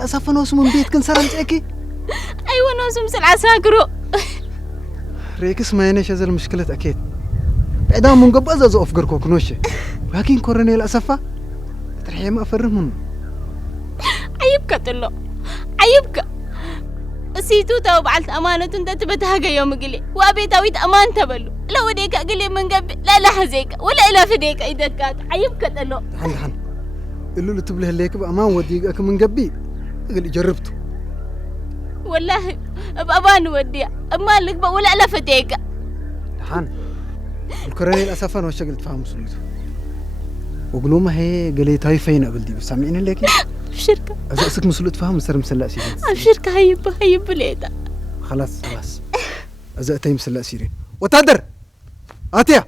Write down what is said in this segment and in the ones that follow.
الأسفة نوسم من بيت كن سرنت أكي أيوة نوسم سلعساكرو ريكس ما ينش هذا المشكلة أكيد بعدها من قبل أزاز أفكر كوكنوشة لكن كورني الأسفة ترحي ما أفرمون عيبك تلو عيبك سيتو تو بعلت أمانة أنت تبتها يوم قلي وأبي تويت أمان تبلو لو ديك أقلي من قبل لا لحزيك ولا إلا فديك إذا كات عيبك تلو حن اللي تبله ليك بأمان وديك من قبل قلي جربته والله بأبان وديا أما لك ولا إلا فديك حن الكورني الأسفة نوش قلت فاهم سلوته وقلوا ما هي قليت هاي فين قبل دي بسامعين ليك بشركة إذا أسك مسلوت فاهم سر مسلا سيرين بشركة هيب ليدا خلاص إذا أتي مسلا سيرين وتقدر آتيا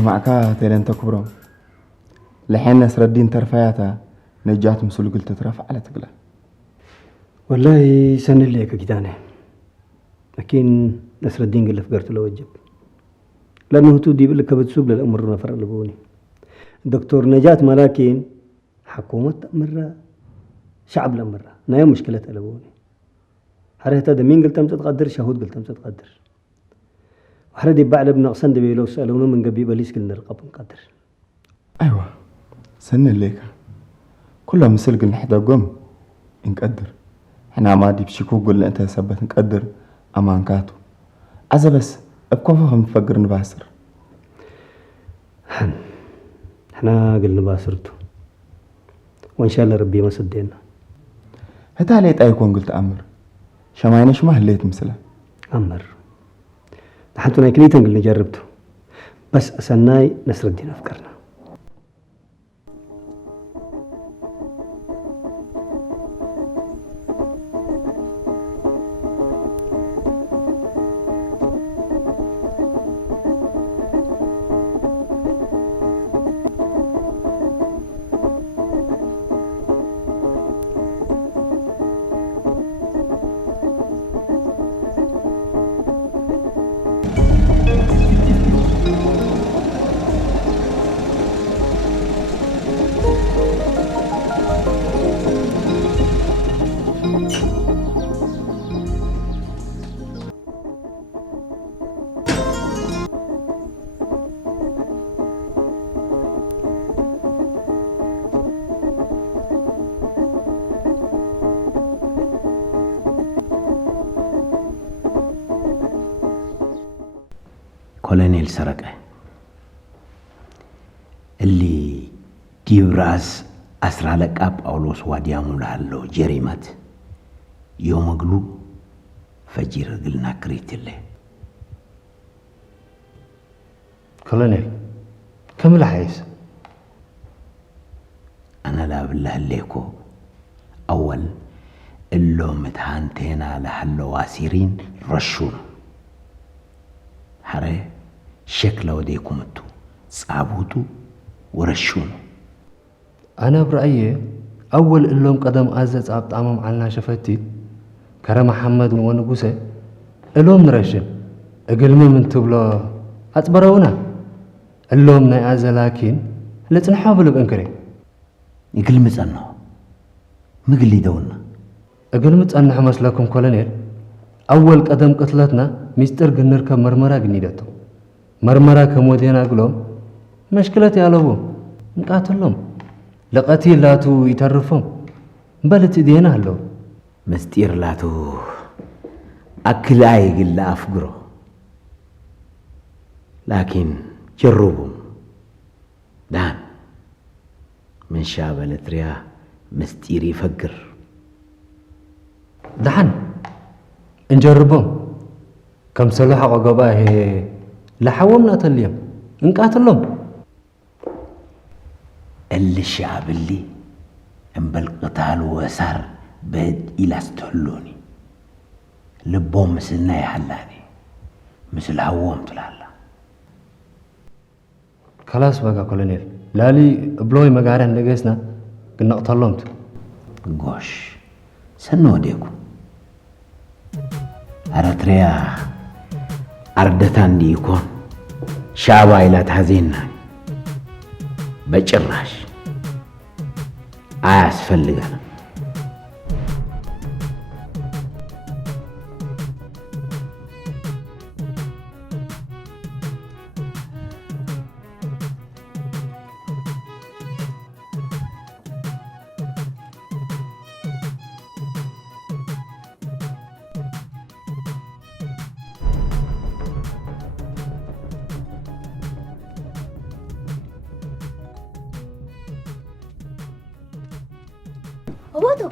سمعك تيرين تكبرهم لحين نسر الدين ترفياتا نجات مسؤول قلت ترفع على تقله والله سن اللي كجدانه لكن نسر الدين قال فقرت له وجب لانه تودي بقول لك بتسوق للامر نفر لبوني الدكتور نجات ملاكين حكومه امره شعب الامره نايم مشكله لبوني حريت هذا مين قلت تقدر شهود قلت تقدر وحردي بعد ابن قصند بيلو سألونه من قبي بليس قلنا رقب نقدر أيوة سن الليك كلها مثل قلنا حدا قم نقدر احنا عمادي بشكوك قلنا انت ثبت نقدر امان كاتو عزا بس بكوفهم نفكر نباسر احنا قلنا باسرته وان شاء الله ربي ما سدينا هتا ليت ايكون قلت امر شماينش ما هليت مثله امر حتى ناكليت نقول جربته بس أسناي نسر الدين أفكرنا كولونيل سرقة اللي ديبراس أسرالك أب أولوس واديامو لهالو جريمات يوم قلو فجير قلنا كريت اللي كولونيل كم الحيس أنا لا بالله الليكو أول اللوم متهانتينا لهالو واسيرين رشون حري شكله وديكم انتو صعبوتو ورشونو أنا برأيي أول اللوم قدم أزت أبط أمام عنا شفتي كرم محمد ونقوسه اللوم نرشن أقلمي من تبلا أتبرونا اللوم نايز لكن لا تنحابل بأنكري يقلمت أنه مقلي دونا أقلمت أن حمس لكم كولونيل أول قدم قتلتنا مستر جنرك مرمرة جنيدته مرمرة كمودينا قلوم مشكلة يالبو نقاتلهم لقتي لاتو يترفهم بلت دينا هلو مستير لاتو أكل قل أفقره لكن جربهم دان من شابل تريا مستير يفقر دحن نجربهم كم سلوح وقباه لحومنا تليم نقاتلهم الشعب اللي امبل قتال وسار بد إلى استهلوني لبوم مثلنا يحلاني مثل هوام تلالا خلاص بقى كولونيل لالي بلوي مقارن نجسنا قلنا قتلمت قوش سنو ديكو أرتريا أردتان دي يكون شعبا إلى تهزيننا بجراش أسفلقنا أبوتو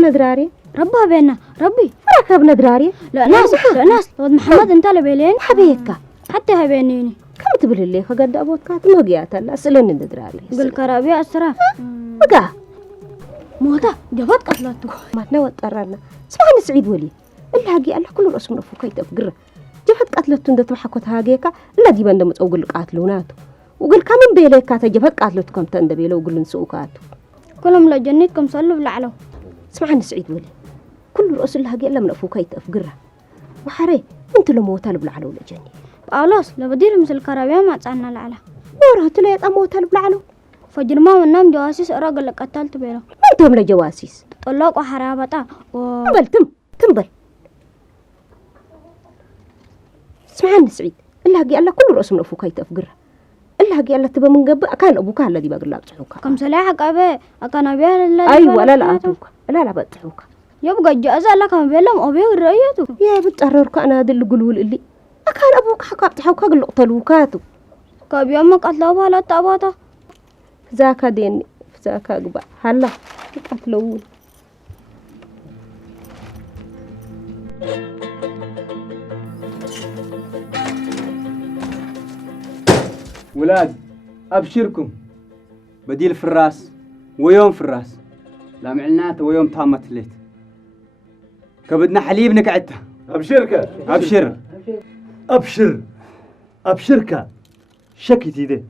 ربها دراري ربها بينا ربي ركبنا دراري لا ناس ود محمد انت لبيلين حبيك حتى هبينيني كم تبل اللي قد أبوك كات مقيات الله سلني دراري بالكرابية أسرع بقى موتا جفت قتلته ما تنوت قررنا سمعني سعيد ولي الهاجي الله كل رأس من فوقيت أفقره جفت قتلته اندت محكوت هاجيكا لا دي بندمت أقول لك قاتلوناته وقل كم بيلك كات جفت قاتلتكم تندبيله وقل نسوقاته كلهم لجنيتكم صلوا بالعلو سمعني سعيد ولي كل رأس الهاجي إلا من فوقيت أفقره وحري انت لو موتال بالعلو لجني خلاص لا بدير مثل الكرابية ما تصعنا العلا ورهت لي موتال بالعلو فجر ما ونام جواسيس أراجل لك قتلت بينه ما انتم لجواسيس طلقوا حرابطة تنبل اسمعني سعيد الهاجي الله كل رأس من فوقيت أفقره الهاجي الله تبى من قبل كان أبوك الذي بقول لك كم سلاحك أبي أكان أبي أيوة لا أبوك لا بتحوك يبقى الجازة لك ما بيلهم أبي الرأيته يا بتقررك أنا هذا اللي قلول اللي أكان أبوك حكى حوك قل قتلوكاته كاب يومك قتلوها لا تاباته ذاك دين ذاك أقبع هلا قتلوه ولاد أبشركم بديل في الراس ويوم في الراس لا معناته ويوم تامت ليت كبدنا حليب نقعدته أبشرك شكتي ده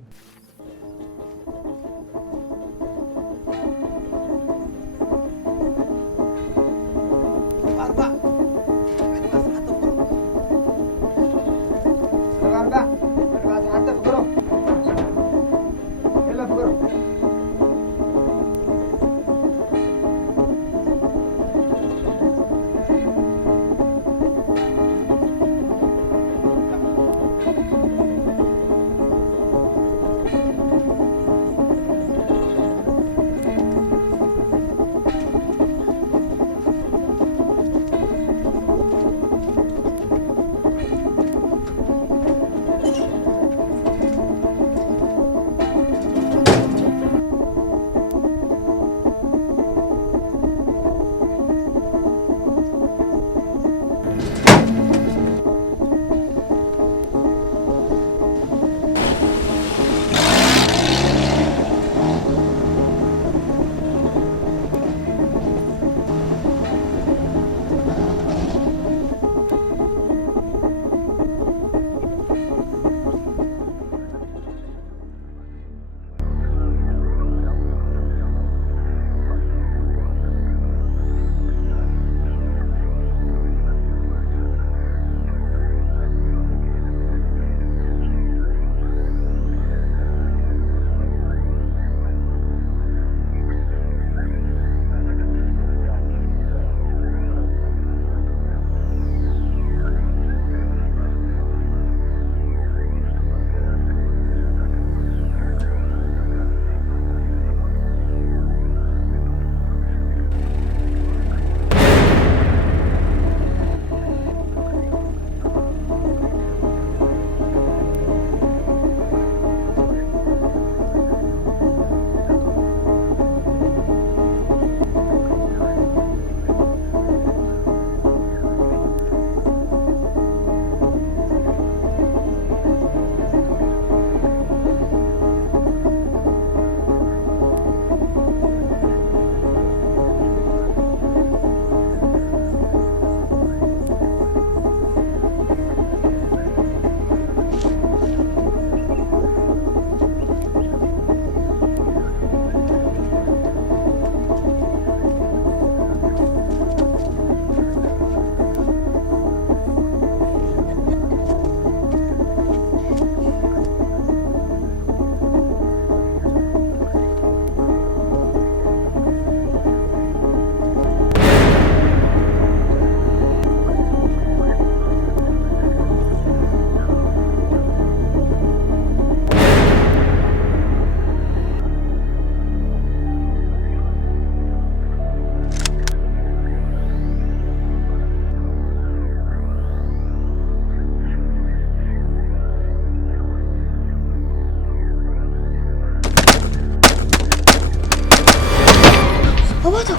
بسم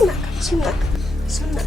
الله بسم الله بسم الله